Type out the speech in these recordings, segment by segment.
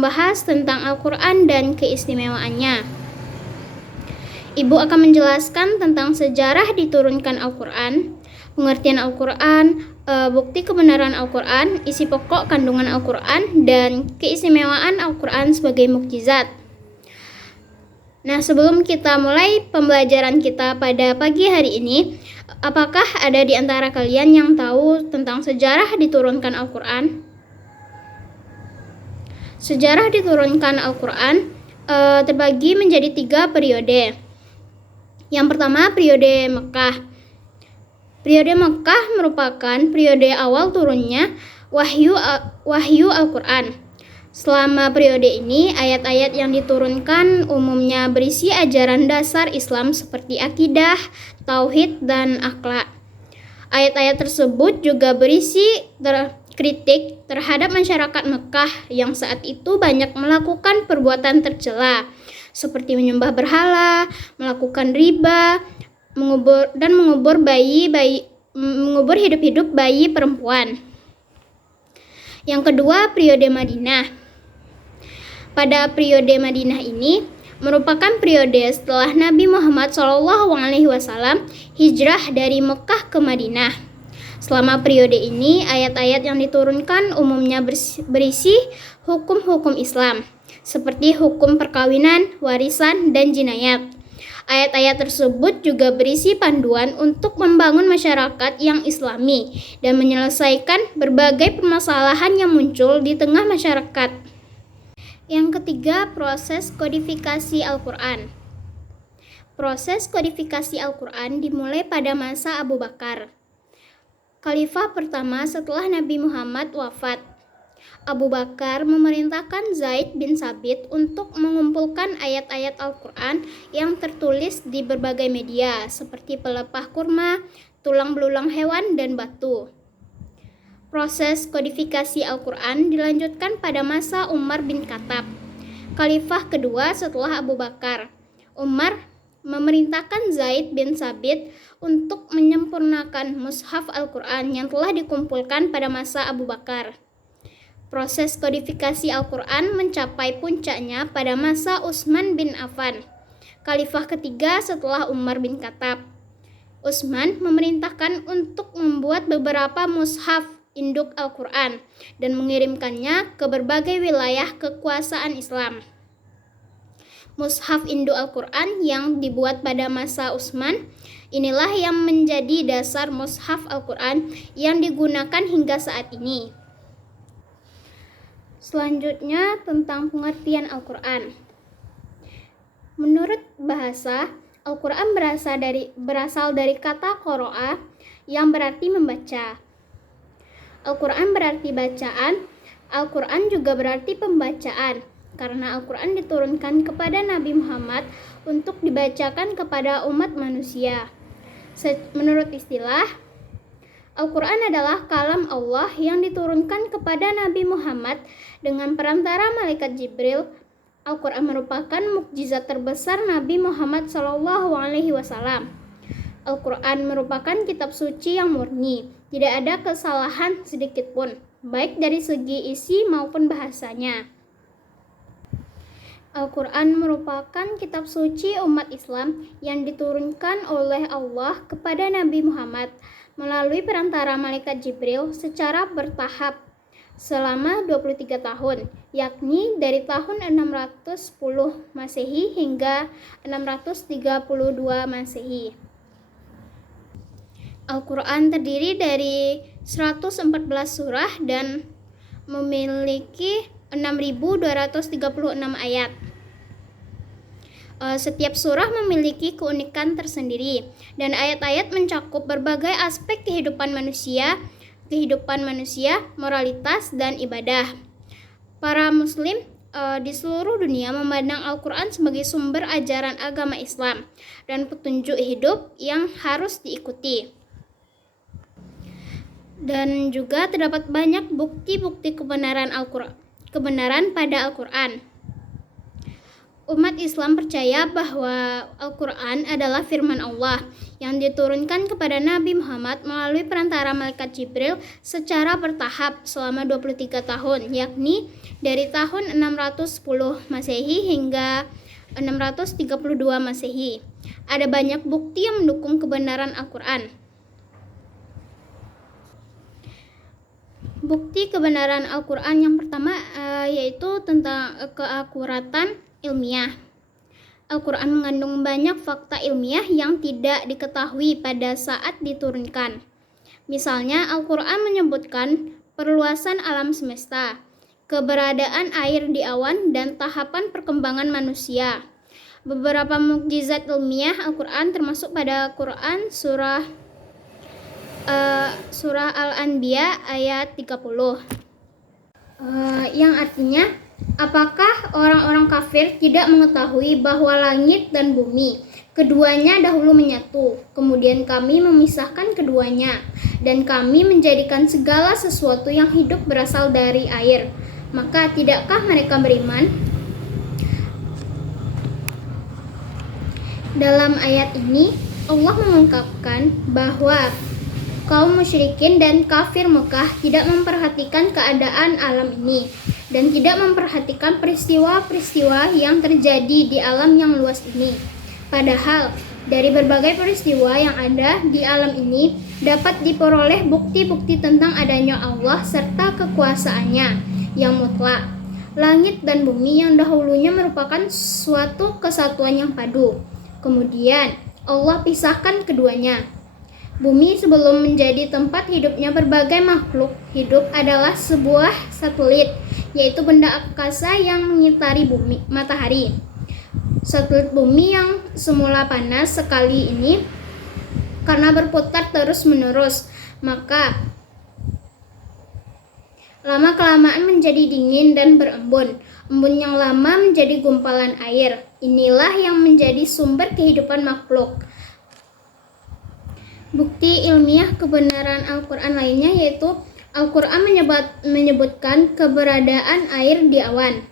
membahas tentang Al-Quran dan keistimewaannya. Ibu akan menjelaskan tentang sejarah diturunkan Al-Quran, pengertian Al-Quran, bukti kebenaran Al-Quran, isi pokok kandungan Al-Quran, dan keistimewaan Al-Quran sebagai mukjizat. Nah, sebelum kita mulai pembelajaran kita pada pagi hari ini, apakah ada di antara kalian yang tahu tentang sejarah diturunkan Al-Quran? Sejarah diturunkan Al-Quran terbagi menjadi 3 periode. Yang pertama, periode Mekah. Periode Mekah merupakan periode awal turunnya wahyu Al-Quran. Selama periode ini, ayat-ayat yang diturunkan umumnya berisi ajaran dasar Islam seperti akidah, tauhid, dan akhlak. Ayat-ayat tersebut juga berisi kritik terhadap masyarakat Mekah yang saat itu banyak melakukan perbuatan tercela, seperti menyembah berhala, melakukan riba, mengubur hidup-hidup bayi perempuan. Yang kedua, periode Madinah. Pada periode Madinah ini merupakan periode setelah Nabi Muhammad SAW hijrah dari Mekah ke Madinah. Selama periode ini, ayat-ayat yang diturunkan umumnya berisi hukum-hukum Islam, seperti hukum perkawinan, warisan, dan jinayat. Ayat-ayat tersebut juga berisi panduan untuk membangun masyarakat yang islami dan menyelesaikan berbagai permasalahan yang muncul di tengah masyarakat. Yang ketiga, proses kodifikasi Al-Quran. Proses kodifikasi Al-Quran dimulai pada masa Abu Bakar, khalifah pertama setelah Nabi Muhammad wafat. Abu Bakar memerintahkan Zaid bin Sabit untuk mengumpulkan ayat-ayat Al-Quran yang tertulis di berbagai media seperti pelepah kurma, tulang belulang hewan, dan batu. Proses kodifikasi Al-Quran dilanjutkan pada masa Umar bin Khattab, khalifah kedua setelah Abu Bakar. Umar memerintahkan Zaid bin Sabit untuk menyempurnakan mushaf Al-Quran yang telah dikumpulkan pada masa Abu Bakar. Proses kodifikasi Al-Quran mencapai puncaknya pada masa Utsman bin Affan, khalifah ketiga setelah Umar bin Khattab. Utsman memerintahkan untuk membuat beberapa mushaf induk Al-Quran dan mengirimkannya ke berbagai wilayah kekuasaan Islam. Mushaf induk Al-Quran yang dibuat pada masa Utsman inilah yang menjadi dasar mushaf Al-Quran yang digunakan hingga saat ini. Selanjutnya, tentang pengertian Al-Quran. Menurut bahasa, Al-Quran berasal dari kata qoro'a yang berarti membaca. Al-Quran berarti bacaan, Al-Quran juga berarti pembacaan, karena Al-Quran diturunkan kepada Nabi Muhammad untuk dibacakan kepada umat manusia. Menurut istilah, Al-Quran adalah kalam Allah yang diturunkan kepada Nabi Muhammad dengan perantara malaikat Jibril. Al-Quran merupakan mukjizat terbesar Nabi Muhammad SAW. Al-Quran merupakan kitab suci yang murni, tidak ada kesalahan sedikit pun, baik dari segi isi maupun bahasanya. Al-Quran merupakan kitab suci umat Islam yang diturunkan oleh Allah kepada Nabi Muhammad melalui perantara malaikat Jibril secara bertahap selama 23 tahun, yakni dari tahun 610 Masehi hingga 632 Masehi. Al-Quran terdiri dari 114 surah dan memiliki 6.236 ayat. Setiap surah memiliki keunikan tersendiri dan ayat-ayat mencakup berbagai aspek kehidupan manusia, moralitas, dan ibadah. Para muslim di seluruh dunia memandang Al-Quran sebagai sumber ajaran agama Islam dan petunjuk hidup yang harus diikuti. Dan juga terdapat banyak bukti-bukti kebenaran pada Al-Quran. Umat Islam percaya bahwa Al-Quran adalah firman Allah yang diturunkan kepada Nabi Muhammad melalui perantara malaikat Jibril secara bertahap selama 23 tahun, yakni dari tahun 610 Masehi hingga 632 Masehi. Ada banyak bukti yang mendukung kebenaran Al-Quran. Bukti kebenaran Al-Quran yang pertama yaitu tentang keakuratan ilmiah. Al-Quran mengandung banyak fakta ilmiah yang tidak diketahui pada saat diturunkan. Misalnya, Al-Quran menyebutkan perluasan alam semesta, keberadaan air di awan, dan tahapan perkembangan manusia. Beberapa mukjizat ilmiah Al-Quran termasuk pada Quran surah Al-Anbiya ayat 30. Yang artinya, apakah orang-orang kafir tidak mengetahui bahwa langit dan bumi keduanya dahulu menyatu, kemudian kami memisahkan keduanya, dan kami menjadikan segala sesuatu yang hidup berasal dari air. Maka tidakkah mereka beriman? Dalam ayat ini, Allah mengungkapkan bahwa kaum musyrikin dan kafir Mekah tidak memperhatikan keadaan alam ini dan tidak memperhatikan peristiwa-peristiwa yang terjadi di alam yang luas ini. Padahal, dari berbagai peristiwa yang ada di alam ini dapat diperoleh bukti-bukti tentang adanya Allah serta kekuasaannya yang mutlak. Langit dan bumi yang dahulunya merupakan suatu kesatuan yang padu. Kemudian, Allah pisahkan keduanya. Bumi sebelum menjadi tempat hidupnya berbagai makhluk hidup adalah sebuah satelit, yaitu benda angkasa yang mengitari bumi, matahari. Satelit bumi yang semula panas sekali ini karena berputar terus-menerus, maka lama-kelamaan menjadi dingin dan berembun. Embun yang lama menjadi gumpalan air. Inilah yang menjadi sumber kehidupan makhluk. Bukti ilmiah kebenaran Al-Quran lainnya yaitu Al-Quran menyebutkan keberadaan air di awan.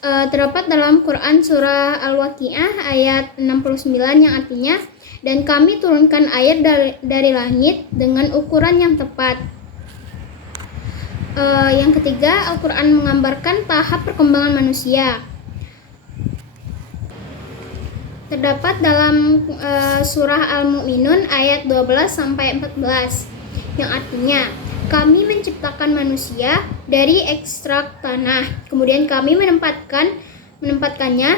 Terdapat dalam Quran surah Al-Waqiah ayat 69 yang artinya, dan kami turunkan air dari langit dengan ukuran yang tepat. Yang ketiga, Al-Quran menggambarkan tahap perkembangan manusia. Terdapat dalam surah Al-Mu'minun ayat 12-14 yang artinya, kami menciptakan manusia dari ekstrak tanah, kemudian kami menempatkannya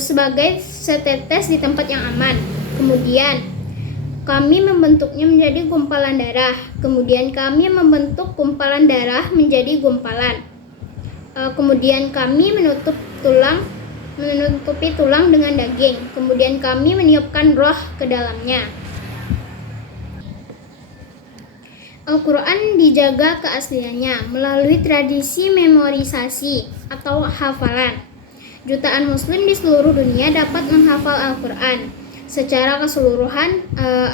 sebagai setetes di tempat yang aman. Kemudian kami membentuknya menjadi gumpalan darah. Kemudian kami membentuk gumpalan darah menjadi gumpalan. Kemudian kami menutupi tulang dengan daging. Kemudian kami meniupkan roh ke dalamnya. Al-Quran dijaga keasliannya melalui tradisi memorisasi atau hafalan. Jutaan muslim di seluruh dunia dapat menghafal Al-Quran secara keseluruhan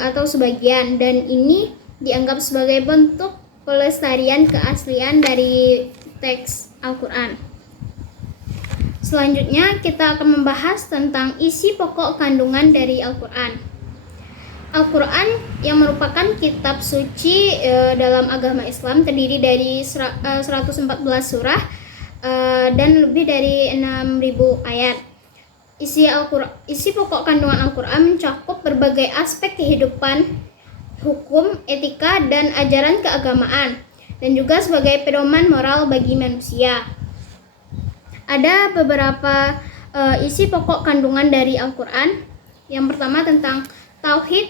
atau sebagian, dan ini dianggap sebagai bentuk pelestarian keaslian dari teks Al-Quran. Selanjutnya kita akan membahas tentang isi pokok kandungan dari Al-Quran. Al-Quran yang merupakan kitab suci dalam agama Islam terdiri dari 114 surah dan lebih dari 6.000 ayat. Isi pokok kandungan Al-Quran mencakup berbagai aspek kehidupan, hukum, etika, dan ajaran keagamaan, dan juga sebagai pedoman moral bagi manusia. Ada beberapa isi pokok kandungan dari Al-Quran. Yang pertama tentang Tauhid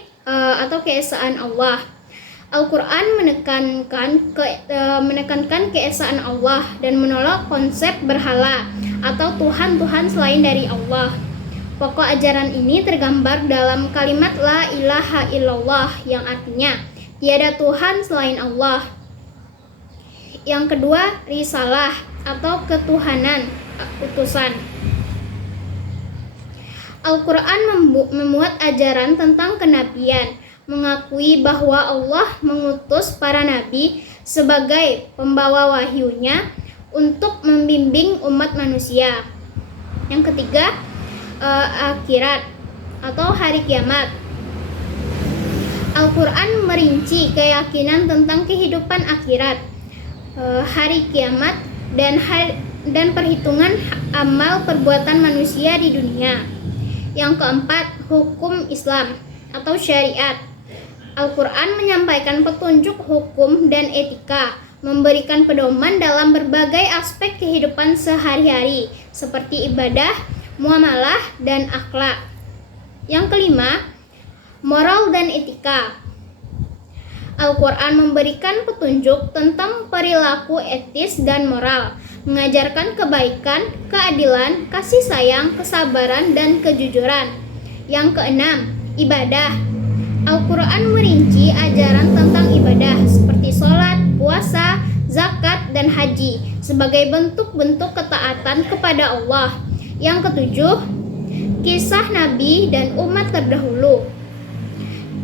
atau keesaan Allah. Al-Quran menekankan keesaan Allah dan menolak konsep berhala atau Tuhan-Tuhan selain dari Allah. Pokok ajaran ini tergambar dalam kalimat La ilaha illallah yang artinya tiada Tuhan selain Allah. Yang kedua, risalah atau ketuhanan, utusan. Al-Quran memuat ajaran tentang kenabian, mengakui bahwa Allah mengutus para nabi sebagai pembawa wahyunya untuk membimbing umat manusia. Yang ketiga, akhirat atau hari kiamat. Al-Quran merinci keyakinan tentang kehidupan akhirat, hari kiamat, dan perhitungan amal perbuatan manusia di dunia. Yang keempat, hukum Islam atau syariat. Al-Quran menyampaikan petunjuk hukum dan etika, memberikan pedoman dalam berbagai aspek kehidupan sehari-hari, seperti ibadah, muamalah, dan akhlak. Yang kelima, moral dan etika. Al-Quran memberikan petunjuk tentang perilaku etis dan moral, mengajarkan kebaikan, keadilan, kasih sayang, kesabaran, dan kejujuran. Yang keenam, ibadah. Al-Quran merinci ajaran tentang ibadah seperti sholat, puasa, zakat, dan haji sebagai bentuk-bentuk ketaatan kepada Allah. Yang ketujuh, kisah Nabi dan umat terdahulu.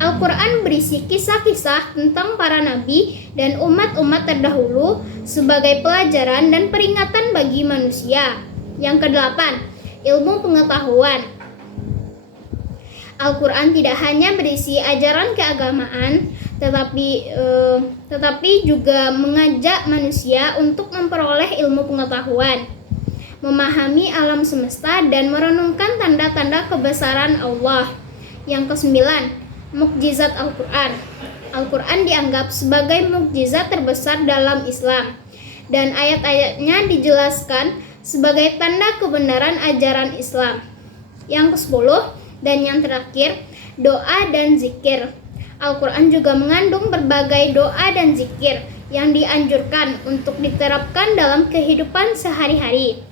Al-Quran berisi kisah-kisah tentang para nabi dan umat-umat terdahulu sebagai pelajaran dan peringatan bagi manusia. Yang kedelapan, ilmu pengetahuan. Al-Quran tidak hanya berisi ajaran keagamaan, tetapi juga mengajak manusia untuk memperoleh ilmu pengetahuan, memahami alam semesta, dan merenungkan tanda-tanda kebesaran Allah. Yang kesembilan, mukjizat Al-Quran. Al-Quran dianggap sebagai mukjizat terbesar dalam Islam, dan ayat-ayatnya dijelaskan sebagai tanda kebenaran ajaran Islam. Yang kesepuluh dan yang terakhir, doa dan zikir. Al-Quran juga mengandung berbagai doa dan zikir yang dianjurkan untuk diterapkan dalam kehidupan sehari-hari.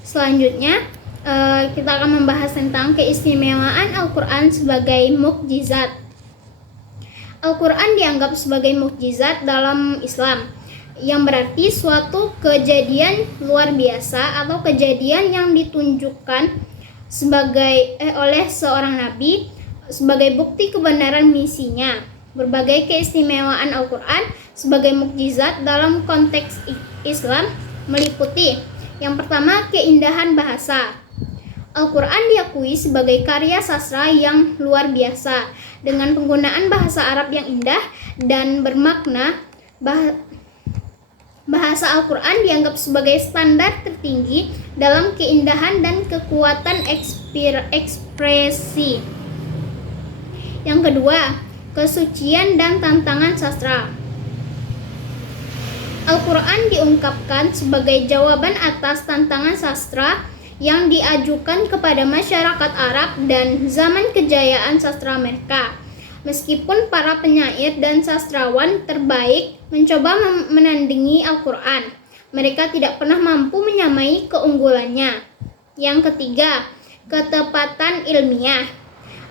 Selanjutnya, kita akan membahas tentang keistimewaan Al-Quran sebagai mukjizat. Al-Quran dianggap sebagai mukjizat dalam Islam, yang berarti suatu kejadian luar biasa atau kejadian yang ditunjukkan oleh seorang nabi sebagai bukti kebenaran misinya. Berbagai keistimewaan Al-Quran sebagai mukjizat dalam konteks Islam meliputi: yang pertama, keindahan bahasa. Al-Quran diakui sebagai karya sastra yang luar biasa dengan penggunaan bahasa Arab yang indah dan bermakna. Bahasa Al-Quran dianggap sebagai standar tertinggi dalam keindahan dan kekuatan ekspresi. Yang kedua, kesucian dan tantangan sastra. Al-Quran diungkapkan sebagai jawaban atas tantangan sastra yang diajukan kepada masyarakat Arab dan zaman kejayaan sastra mereka. Meskipun para penyair dan sastrawan terbaik mencoba menandingi Al-Quran, mereka tidak pernah mampu menyamai keunggulannya. Yang ketiga, ketepatan ilmiah.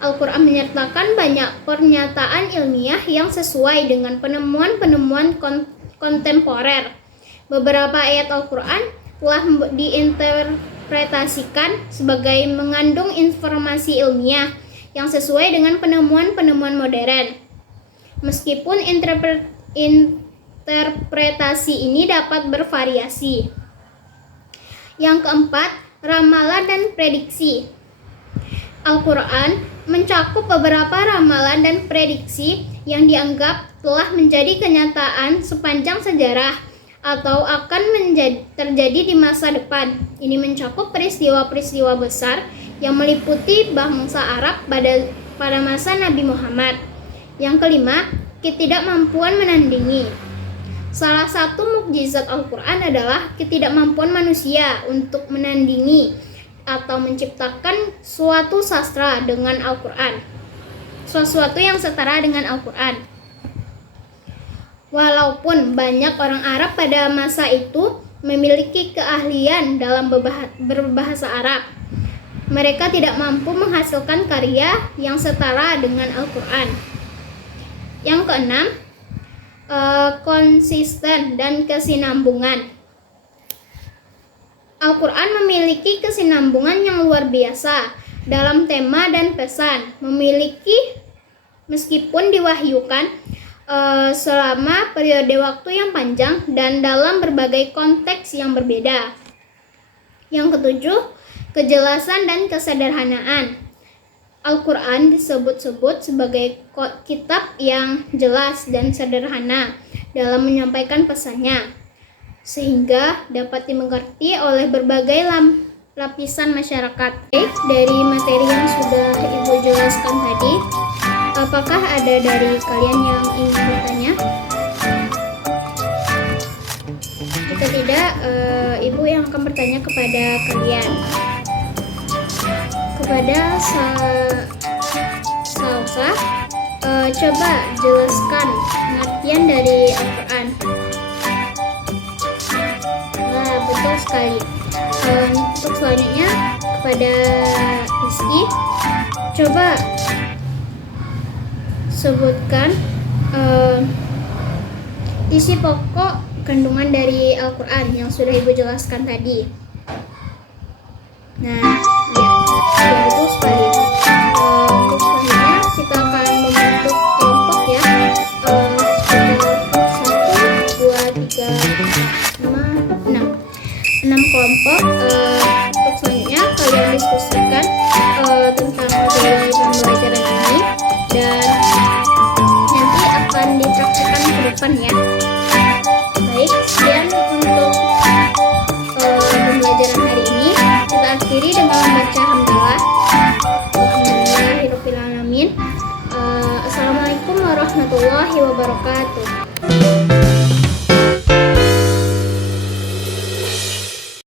Al-Quran menyertakan banyak pernyataan ilmiah yang sesuai dengan penemuan-penemuan kontemporer. Beberapa ayat Al-Quran telah diinterpretasikan sebagai mengandung informasi ilmiah yang sesuai dengan penemuan-penemuan modern. Meskipun interpretasi ini dapat bervariasi. Yang keempat, ramalan dan prediksi. Al-Quran mencakup beberapa ramalan dan prediksi yang dianggap telah menjadi kenyataan sepanjang sejarah atau akan terjadi di masa depan. Ini mencakup peristiwa-peristiwa besar yang meliputi bangsa Arab pada masa Nabi Muhammad. Yang kelima, ketidakmampuan menandingi. Salah satu mukjizat Al-Quran adalah ketidakmampuan manusia untuk menandingi atau menciptakan suatu sastra dengan Al-Quran, sesuatu yang setara dengan Al-Quran. Walaupun banyak orang Arab pada masa itu memiliki keahlian dalam berbahasa Arab, mereka tidak mampu menghasilkan karya yang setara dengan Al-Quran. Yang keenam, konsisten dan kesinambungan. Al-Quran memiliki kesinambungan yang luar biasa dalam tema dan pesan. Meskipun diwahyukan selama periode waktu yang panjang dan dalam berbagai konteks yang berbeda. Yang ketujuh, kejelasan dan kesederhanaan. Al-Quran disebut-sebut sebagai kitab yang jelas dan sederhana dalam menyampaikan pesannya, sehingga dapat dimengerti oleh berbagai lapisan masyarakat. Dari materi yang sudah Ibu jelaskan tadi, apakah ada dari kalian yang ingin bertanya? Jika tidak, Ibu yang akan bertanya kepada kalian. Kepada Salsa, coba jelaskan pengertian dari Al-Quran. Nah, betul sekali. Untuk selanjutnya kepada Rizky, coba sebutkan isi pokok kandungan dari Al-Quran yang sudah Ibu jelaskan tadi. Nah, ya betul sekali. Untuk selanjutnya kita akan membentuk kelompok ya. Sekitar 1, 2, 3, 4, 5, 6 kelompok. Untuk selanjutnya kalian diskusikan